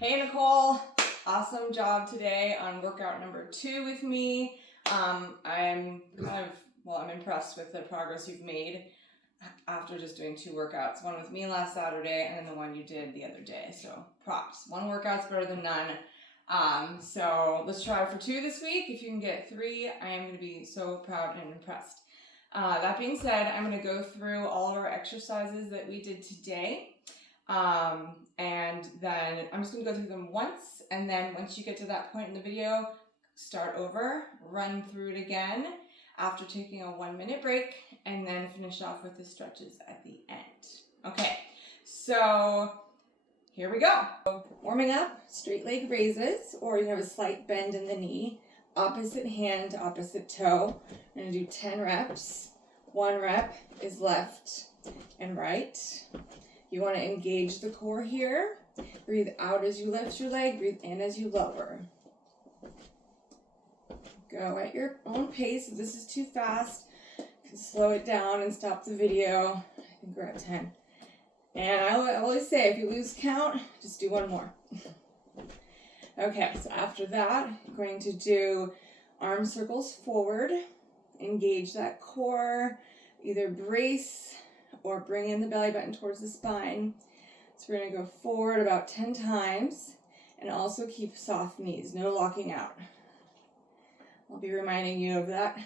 Hey Nicole, awesome job today on workout number 2 with me. I'm impressed with the progress you've made after just doing 2 workouts. One with me last Saturday and then the one you did the other day. So props. 1 workout's better than none. So let's try for 2 this week. If you can get 3, I am going to be so proud and impressed. That being said, I'm going to go through all of our exercises that we did today. And then I'm just going to go through them once, and then once you get to that point in the video, start over, run through it again after taking a 1-minute break, and then finish off with the stretches at the end. Okay, so here we go. Warming up, straight leg raises, or you have a slight bend in the knee, opposite hand to opposite toe. I'm going to do 10 reps. 1 rep is left and right. You want to engage the core here. Breathe out as you lift your leg. Breathe in as you lower. Go at your own pace. If this is too fast, you can slow it down and stop the video. I think we're at 10. And I always say, if you lose count, just do 1 more. Okay, so after that, I'm going to do arm circles forward. Engage that core. Either brace or bring in the belly button towards the spine. So we're going to go forward about 10 times and also keep soft knees, no locking out. I'll be reminding you of that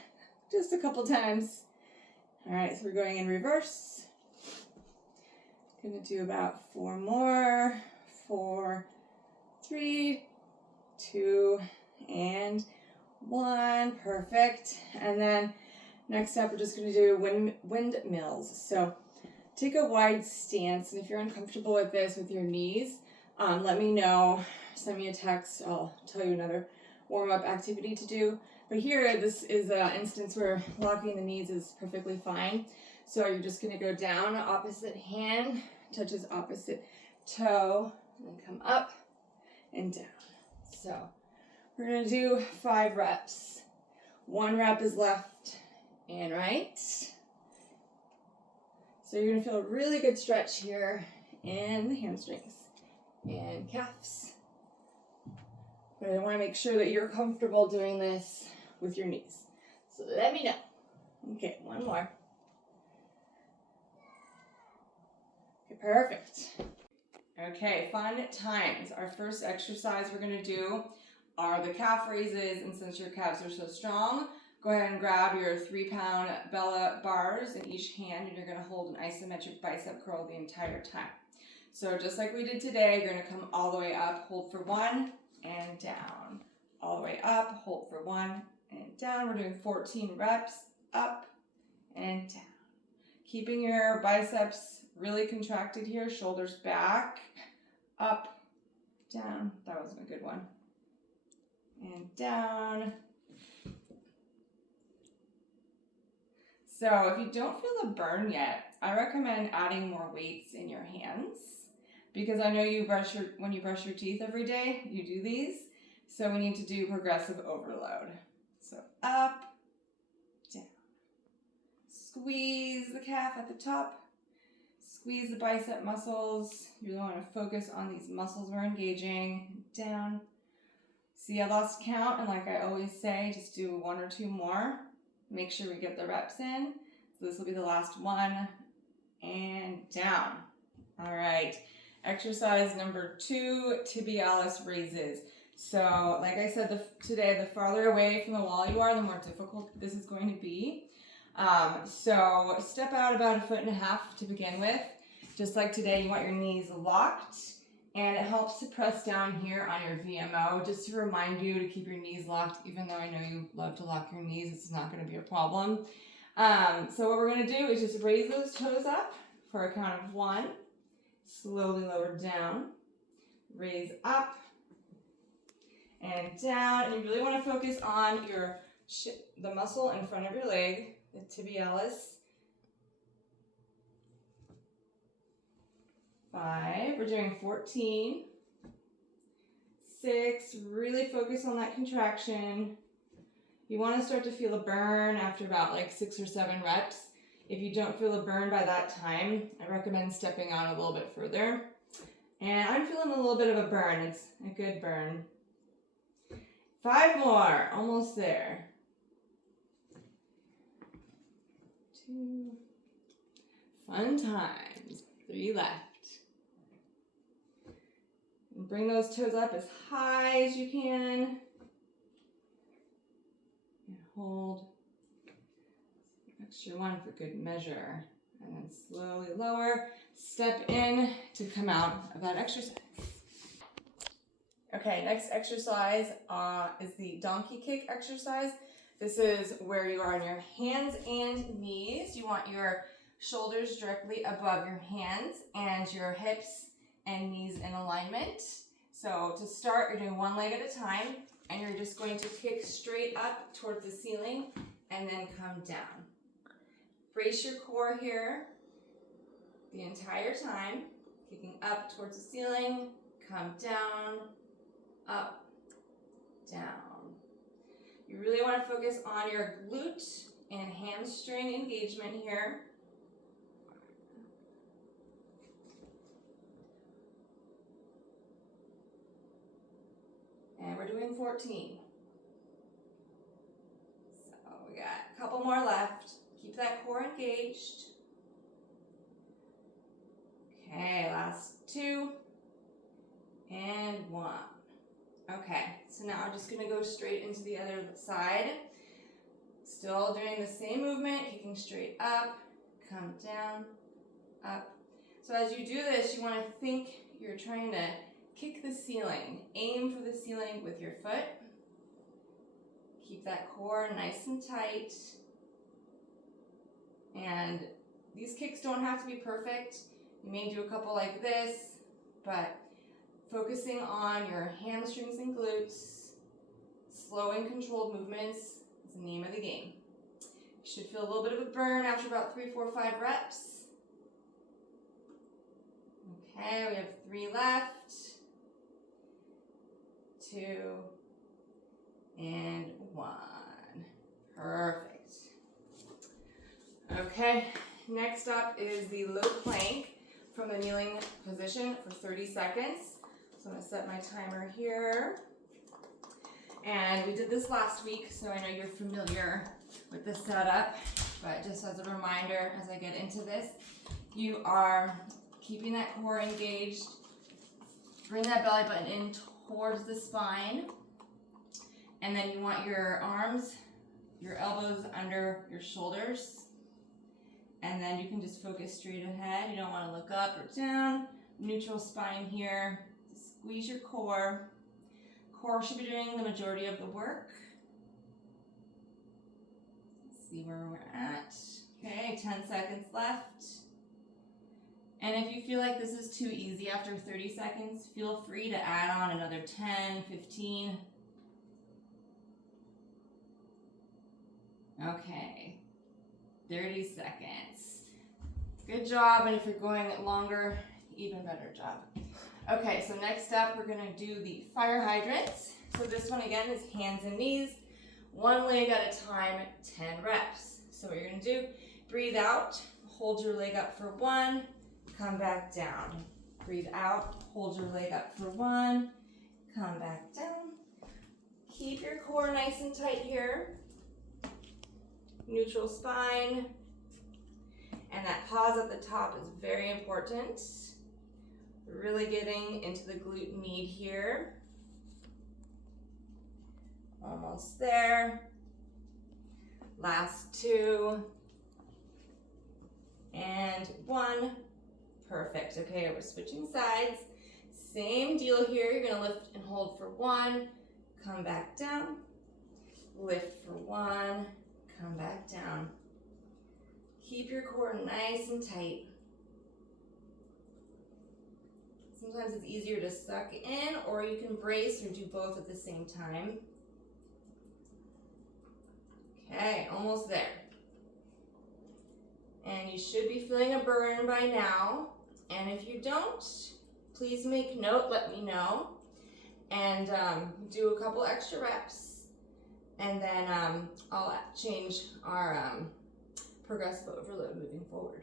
just a couple times. All right, so we're going in reverse. Going to do about 4 more. 4, 3, 2, and 1. Perfect. And then next up, we're just going to do windmills. So take a wide stance, and if you're uncomfortable with this with your knees, let me know. Send me a text. I'll tell you another warm-up activity to do. But here, this is an instance where locking the knees is perfectly fine. So you're just going to go down, opposite hand touches opposite toe, and then come up and down. So we're going to do 5 reps. 1 rep is left and right. So you're going to feel a really good stretch here in the hamstrings and calves. But I want to make sure that you're comfortable doing this with your knees. So let me know. Okay, 1 more. Okay, perfect. Okay, fun times. Our first exercise we're going to do are the calf raises, and since your calves are so strong, go ahead and grab your 3-pound Bella bars in each hand, and you're going to hold an isometric bicep curl the entire time. So just like we did today, you're going to come all the way up, hold for 1, and down. All the way up, hold for 1, and down. We're doing 14 reps, up and down. Keeping your biceps really contracted here, shoulders back, up, down. That wasn't a good one. And down. So if you don't feel a burn yet, I recommend adding more weights in your hands, because I know when you brush your teeth every day, you do these. So we need to do progressive overload. So up, down. Squeeze the calf at the top. Squeeze the bicep muscles. You really want to focus on these muscles we're engaging. Down. See, I lost count, and like I always say, just do 1 or 2 more. Make sure we get the reps in. So this will be the last one, and down. All right, exercise number 2, tibialis raises. So like I said today, the farther away from the wall you are, the more difficult this is going to be. So step out about 1.5 feet to begin with. Just like today, you want your knees locked. And it helps to press down here on your VMO, just to remind you to keep your knees locked, even though I know you love to lock your knees. This is not going to be a problem. So what we're going to do is just raise those toes up for a count of 1. Slowly lower down. Raise up and down. And you really want to focus on the muscle in front of your leg, the tibialis. 5, we're doing 14, 6, really focus on that contraction. You want to start to feel a burn after about like 6 or 7 reps. If you don't feel a burn by that time, I recommend stepping on a little bit further. And I'm feeling a little bit of a burn. It's a good burn. 5 more, almost there. 2. Fun times. 3 left. And bring those toes up as high as you can. And hold. Extra 1 for good measure. And then slowly lower. Step in to come out of that exercise. Okay, next exercise is the donkey kick exercise. This is where you are on your hands and knees. You want your shoulders directly above your hands and your hips and knees in alignment. So to start, you're doing one leg at a time, and you're just going to kick straight up towards the ceiling and then come down. Brace your core here the entire time, kicking up towards the ceiling, come down, up, down. You really want to focus on your glute and hamstring engagement here. And we're doing 14. So we got a couple more left. Keep that core engaged. Okay, last 2 and 1. Okay, so now I'm just gonna go straight into the other side. Still doing the same movement, kicking straight up, come down, up. So as you do this, you wanna think you're trying to kick the ceiling. Aim for the ceiling with your foot. Keep that core nice and tight. And these kicks don't have to be perfect. You may do a couple like this, but focusing on your hamstrings and glutes, slow and controlled movements is the name of the game. You should feel a little bit of a burn after about 3, 4, 5 reps. Okay, we have 3 left. 2 and 1. Perfect. Okay, next up is the low plank from the kneeling position for 30 seconds. So I'm gonna set my timer here. And we did this last week, so I know you're familiar with the setup, but just as a reminder, as I get into this, you are keeping that core engaged. Bring that belly button in towards the spine. And then you want your arms, your elbows under your shoulders. And then you can just focus straight ahead. You don't want to look up or down. Neutral spine here. Squeeze your core. Core should be doing the majority of the work. Let's see where we're at. Okay, 10 seconds left. And if you feel like this is too easy after 30 seconds, feel free to add on another 10, 15. Okay, 30 seconds. Good job, and if you're going longer, even better job. Okay, so next up, we're gonna do the fire hydrants. So this one again is hands and knees, one leg at a time, 10 reps. So what you're gonna do, breathe out, hold your leg up for 1, come back down. Breathe out, hold your leg up for 1, come back down. Keep your core nice and tight here. Neutral spine. And that pause at the top is very important. Really getting into the glute med here. Almost there. Last 2. And 1. Perfect. Okay, we're switching sides. Same deal here. You're going to lift and hold for 1. Come back down. Lift for 1. Come back down. Keep your core nice and tight. Sometimes it's easier to suck in, or you can brace or do both at the same time. Okay, almost there. And you should be feeling a burn by now. And if you don't, please make note, let me know. And do a couple extra reps. And then I'll change our progressive overload moving forward.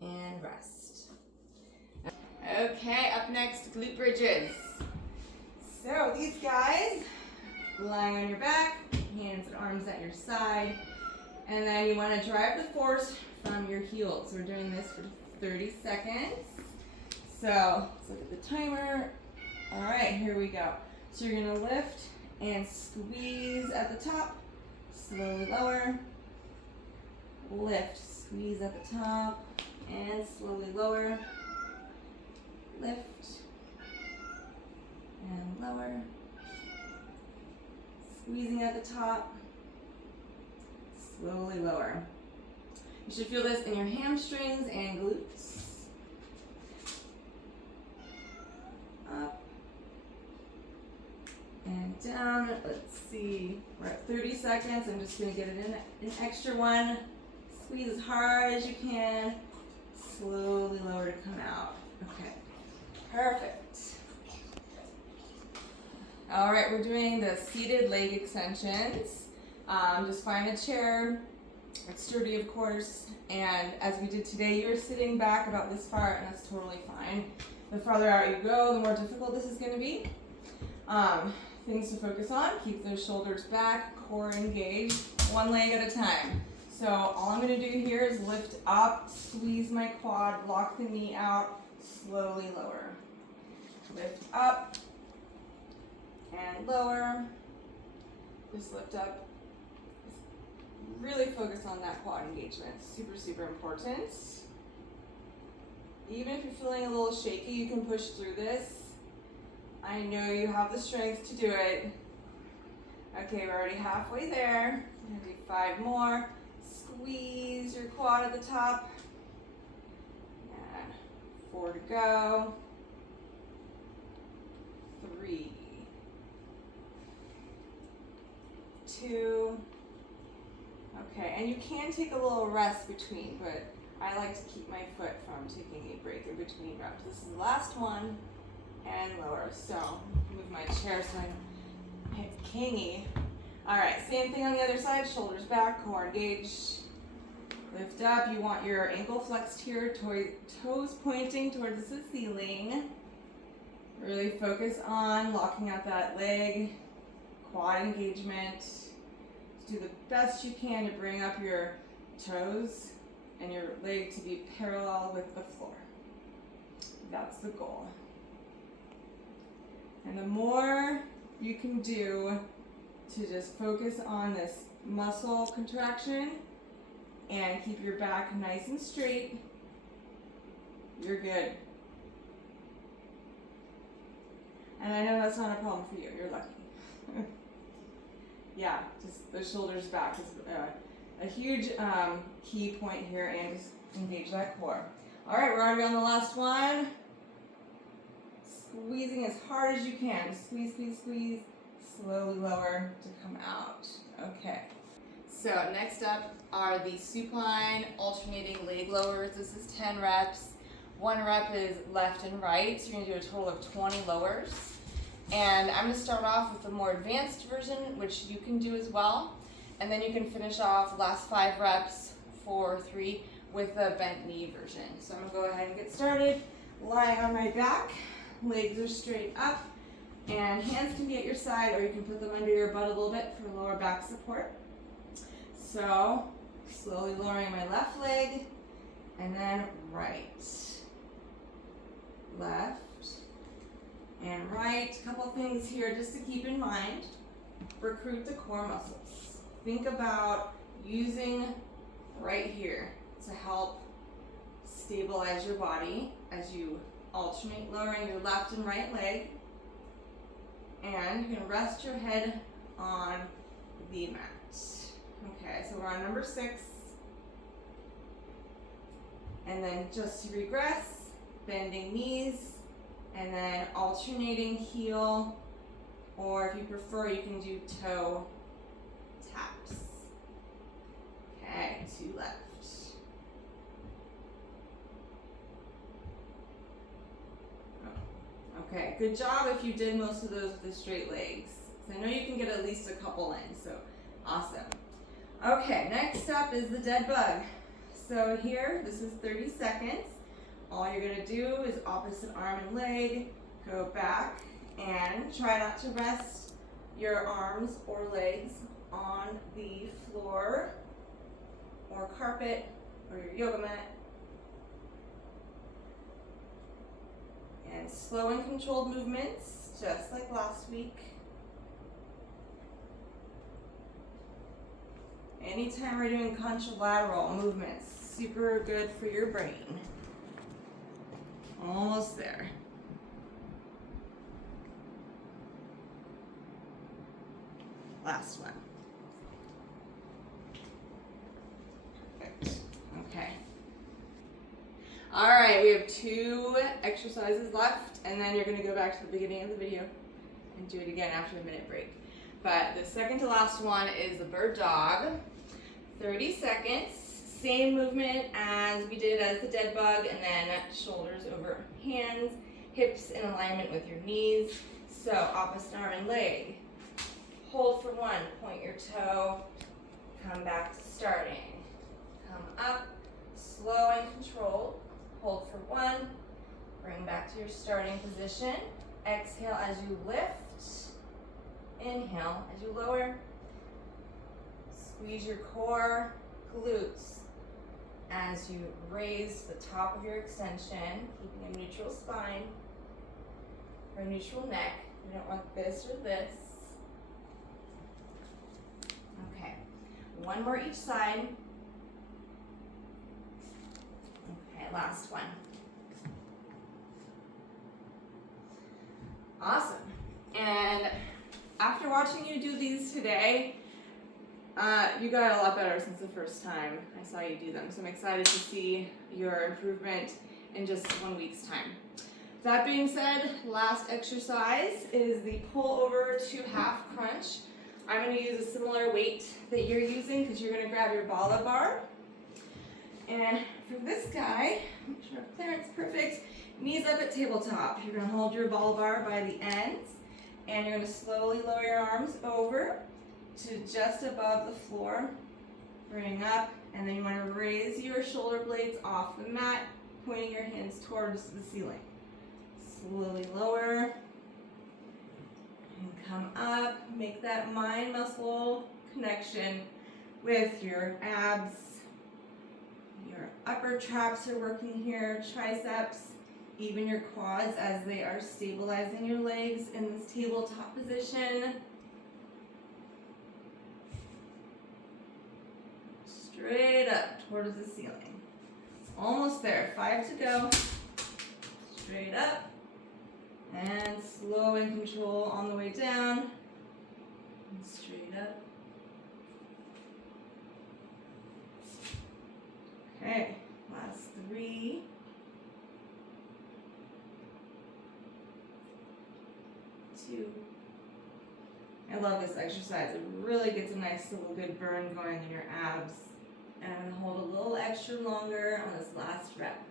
And rest. Okay, up next, glute bridges. So these guys, lying on your back, hands and arms at your side, and then you want to drive the force from your heels. So we're doing this for 30 seconds. So let's look at the timer. All right, here we go. So you're gonna lift and squeeze at the top, slowly lower, lift, squeeze at the top, and slowly lower, lift, and lower, squeezing at the top, slowly lower. You should feel this in your hamstrings and glutes. Up and down. Let's see. We're at 30 seconds. I'm just going to get it in an extra one. Squeeze as hard as you can. Slowly lower to come out. Okay. Perfect. All right, we're doing the seated leg extensions. Just find a chair. It's sturdy, of course. And as we did today, you're sitting back about this far, and that's totally fine. The farther out you go, the more difficult this is going to be. Things to focus on, keep those shoulders back, core engaged, one leg at a time. So all I'm going to do here is lift up, squeeze my quad, lock the knee out, slowly lower. Lift up and lower. Just lift up. Really focus on that quad engagement. Super, super important. Even if you're feeling a little shaky, you can push through this. I know you have the strength to do it. Okay, we're already halfway there. I'm gonna do 5 more. Squeeze your quad at the top. And 4 to go. 3, 2. Okay, and you can take a little rest between, but I like to keep my foot from taking a break in between reps. This is the last one, and lower. So, move my chair so I don't hit kingy. All right, same thing on the other side, shoulders back, core engaged. Lift up, you want your ankle flexed here, toes pointing towards the ceiling. Really focus on locking out that leg, quad engagement. Do the best you can to bring up your toes and your leg to be parallel with the floor. That's the goal. And the more you can do to just focus on this muscle contraction and keep your back nice and straight, you're good. And I know that's not a problem for you, you're lucky. Yeah, just the shoulders back is a huge key point here, and just engage that core. All right, we're already on the last one. Squeezing as hard as you can. Squeeze, squeeze, squeeze. Slowly lower to come out. Okay. So next up are the supine alternating leg lowers. This is 10 reps. 1 rep is left and right, so you're gonna do a total of 20 lowers. And I'm going to start off with the more advanced version, which you can do as well. And then you can finish off the last 5 reps, 4 or 3, with the bent knee version. So I'm going to go ahead and get started. Lying on my back, legs are straight up, and hands can be at your side, or you can put them under your butt a little bit for lower back support. So slowly lowering my left leg, and then right, left, and right. A couple things here just to keep in mind. Recruit the core muscles. Think about using right here to help stabilize your body as you alternate lowering your left and right leg. And you can rest your head on the mat. Okay, so we're on number 6. And then just to regress, bending knees, and then alternating heel, or if you prefer, you can do toe taps. Okay, 2 left. Okay, good job if you did most of those with the straight legs. So I know you can get at least a couple in, so awesome. Okay, next up is the dead bug. So here, this is 30 seconds. All you're gonna do is opposite arm and leg, go back, and try not to rest your arms or legs on the floor or carpet or your yoga mat. And slow and controlled movements, just like last week. Anytime we're doing contralateral movements, super good for your brain. Almost there. Last one. Perfect. Okay. All right, we have 2 exercises left, and then you're going to go back to the beginning of the video and do it again after a minute break. But the second to last one is the bird dog. 30 seconds, same movement as we did as the dead bug, and then shoulders over hands, hips in alignment with your knees. So opposite arm and leg. Hold for 1, point your toe, come back to starting. Come up, slow and controlled. Hold for 1, bring back to your starting position. Exhale as you lift. Inhale as you lower. Squeeze your core, glutes as you raise the top of your extension, keeping a neutral spine or a neutral neck. You don't want this or this. Okay, 1 more each side. Okay, last one. Awesome. And after watching you do these today, you got a lot better since the first time I saw you do them. So I'm excited to see your improvement in just 1 week's time. That being said, last exercise is the pull over to half crunch. I'm going to use a similar weight that you're using because you're going to grab your bala bar. And for this guy, make sure our clearance perfect, knees up at tabletop. You're going to hold your bala bar by the ends, and you're going to slowly lower your arms over to just above the floor. Bring up, and then you want to raise your shoulder blades off the mat, pointing your hands towards the ceiling. Slowly lower, and come up. Make that mind-muscle connection with your abs. Your upper traps are working here, triceps, even your quads as they are stabilizing your legs in this tabletop position. Straight up towards the ceiling. Almost there, 5 to go. Straight up. And slow and control on the way down. And straight up. Okay, last 3. 2. I love this exercise. It really gets a nice little good burn going in your abs. And I'm going to hold a little extra longer on this last rep.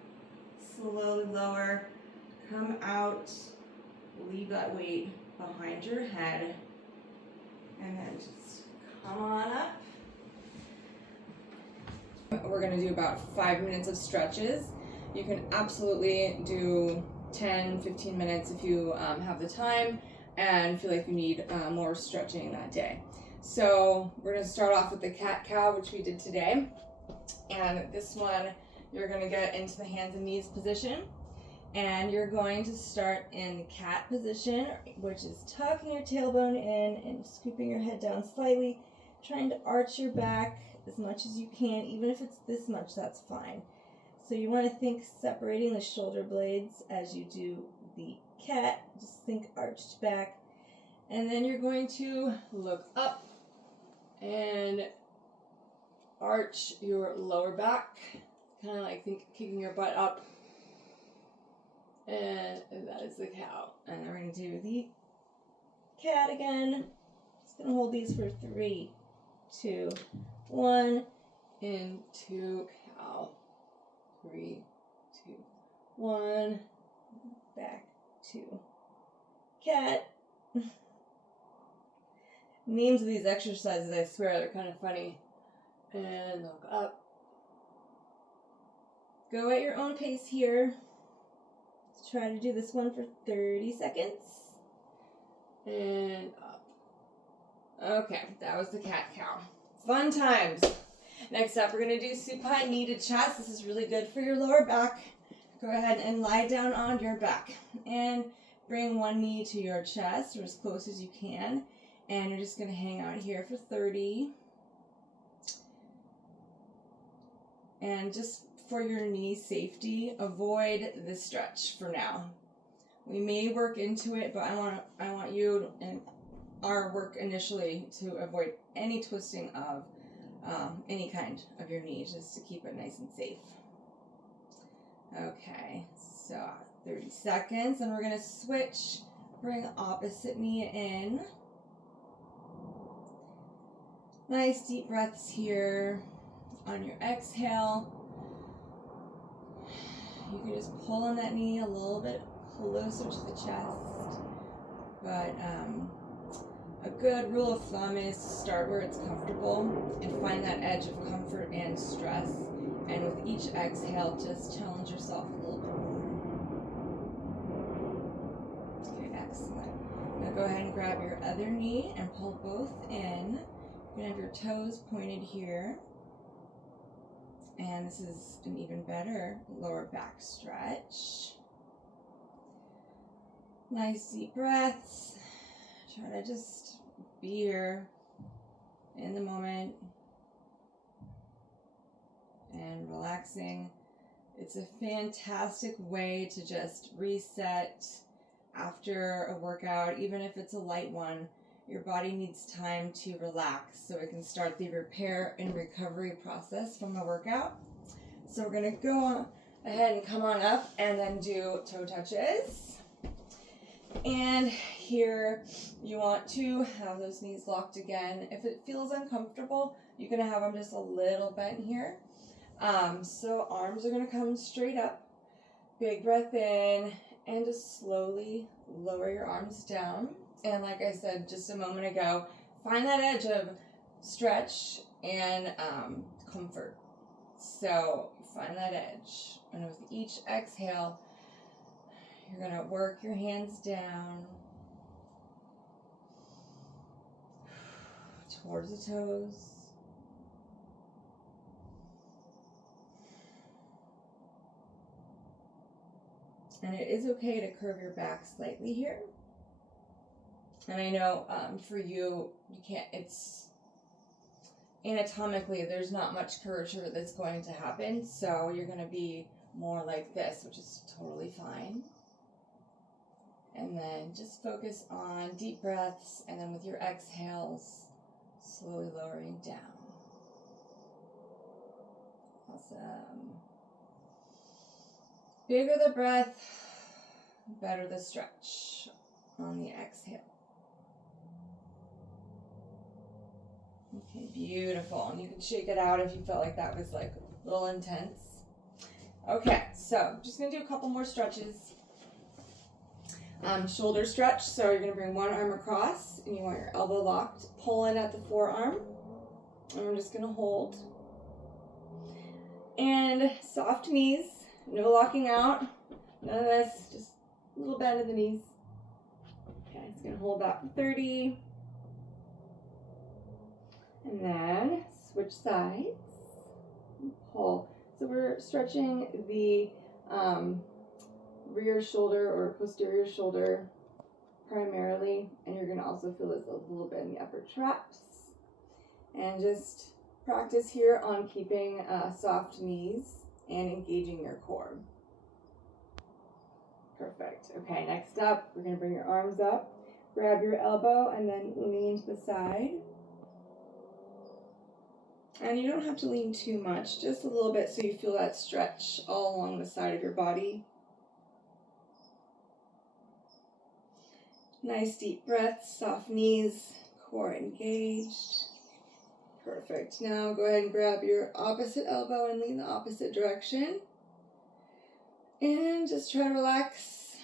Slowly lower, come out, leave that weight behind your head, and then just come on up. We're going to do about 5 minutes of stretches. You can absolutely do 10-15 minutes if you have the time and feel like you need more stretching that day. So we're going to start off with the cat-cow, which we did today. And this one, you're going to get into the hands and knees position. And you're going to start in the cat position, which is tucking your tailbone in and scooping your head down slightly, trying to arch your back as much as you can. Even if it's this much, that's fine. So you want to think separating the shoulder blades as you do the cat. Just think arched back. And then you're going to look up and arch your lower back, kind of like kicking your butt up. And that is the cow. And then we're going to do the cat again. Just going to hold these for 3, 2, 1. Into cow. 3, 2, 1. Back to cat. Names of these exercises, I swear, they're kind of funny. And look up. Go at your own pace here. Try to do this one for 30 seconds. And up. Okay, that was the cat-cow. Fun times. Next up, we're going to do supine knee to chest. This is really good for your lower back. Go ahead and lie down on your back. And bring one knee to your chest, or as close as you can. And you're just going to hang out here for 30. And just for your knee safety, avoid the stretch for now. We may work into it, but I want you and our work initially to avoid any twisting of any kind of your knee, just to keep it nice and safe. Okay, so 30 seconds, and we're going to switch. Bring opposite knee in. Nice deep breaths here. On your exhale, you can just pull on that knee a little bit closer to the chest. But a good rule of thumb is to start where it's comfortable and find that edge of comfort and stress. And with each exhale, just challenge yourself a little bit more. Okay, excellent. Now go ahead and grab your other knee and pull both in. You're going to have your toes pointed here. And this is an even better lower back stretch. Nice deep breaths. Try to just be here in the moment and relaxing. It's a fantastic way to just reset after a workout, even if it's a light one. Your body needs time to relax so it can start the repair and recovery process from the workout. So we're going to go ahead and come on up and then do toe touches. And here you want to have those knees locked again. If it feels uncomfortable, you're going to have them just a little bent here. So arms are going to come straight up. Big breath in and just slowly lower your arms down. And like I said just a moment ago, find that edge of stretch and comfort. So find that edge. And with each exhale, you're going to work your hands down towards the toes. And it is okay to curve your back slightly here. And I know for you can't, it's anatomically, there's not much curvature that's going to happen. So you're going to be more like this, which is totally fine. And then just focus on deep breaths. And then with your exhales, slowly lowering down. Awesome. Bigger the breath, better the stretch on the exhale. Okay, beautiful. And you can shake it out if you felt like that was like a little intense. Okay, so just going to do a couple more stretches. Shoulder stretch. So you're going to bring one arm across and you want your elbow locked. Pull in at the forearm. And we're just going to hold. And soft knees. No locking out. None of this. Just a little bend of the knees. Okay, it's going to hold that for 30. And then switch sides. Pull. So we're stretching the rear shoulder or posterior shoulder primarily. And you're going to also feel this a little bit in the upper traps. And just practice here on keeping soft knees and engaging your core. Perfect. Okay, next up, we're going to bring your arms up. Grab your elbow and then lean to the side. And you don't have to lean too much, just a little bit so you feel that stretch all along the side of your body. Nice deep breaths, soft knees, core engaged. Perfect. Now go ahead and grab your opposite elbow and lean the opposite direction. And just try to relax.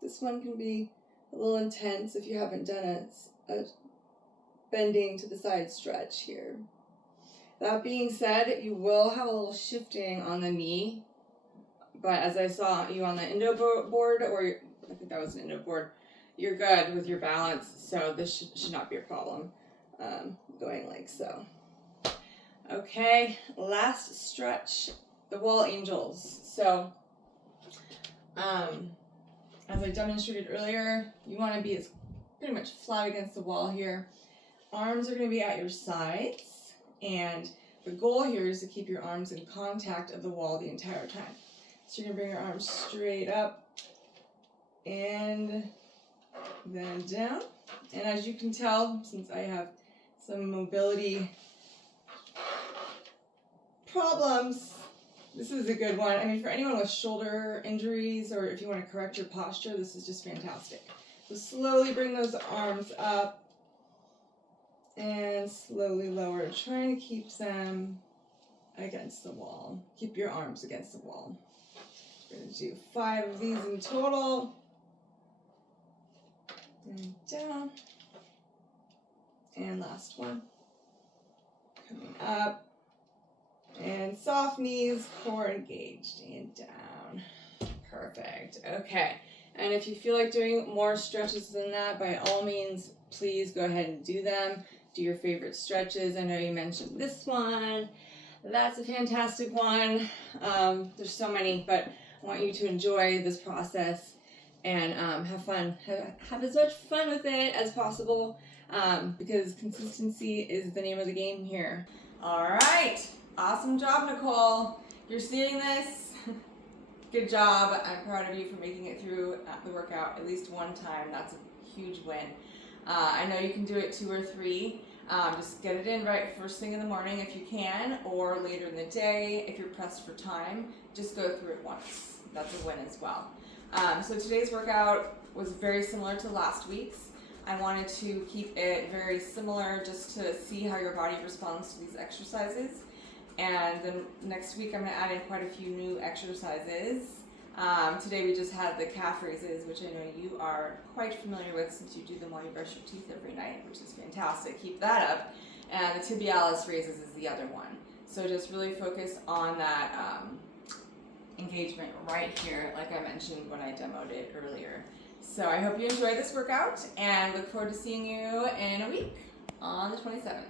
This one can be a little intense if you haven't done a bending to the side stretch here. That being said, you will have a little shifting on the knee But as I saw you on the Indo board, or I think that was an Indo board, you're good with your balance, so this should not be a problem going like so. Okay, last stretch, the wall angels. So, as I demonstrated earlier, you want to be as pretty much flat against the wall here. Arms are going to be at your sides, and the goal here is to keep your arms in contact of the wall the entire time. So you're going to bring your arms straight up and then down. And as you can tell, since I have some mobility problems, this is a good one. I mean, for anyone with shoulder injuries or if you want to correct your posture, this is just fantastic. So slowly bring those arms up and slowly lower, trying to keep them against the wall. Keep your arms against the wall. We're going to do 5 of these in total. And down. And last one. Coming up. And soft knees, core engaged, and down. Perfect. Okay. And if you feel like doing more stretches than that, by all means, please go ahead and do them. Do your favorite stretches. I know you mentioned this one. That's a fantastic one. There's so many, but I want you to enjoy this process and have fun. Have as much fun with it as possible because consistency is the name of the game here. All right. Awesome job, Nicole. You're seeing this. Good job. I'm proud of you for making it through the workout at least one time. That's a huge win. I know you can do it 2 or 3. Just get it in right first thing in the morning if you can, or later in the day if you're pressed for time. Just go through it once. That's a win as well. So today's workout was very similar to last week's. I wanted to keep it very similar just to see how your body responds to these exercises. And then next week I'm going to add in quite a few new exercises. Today we just had the calf raises, which I know you are quite familiar with since you do them while you brush your teeth every night, which is fantastic. Keep that up. And the tibialis raises is the other one. So just really focus on that engagement right here, like I mentioned when I demoed it earlier. So I hope you enjoyed this workout and look forward to seeing you in a week on the 27th.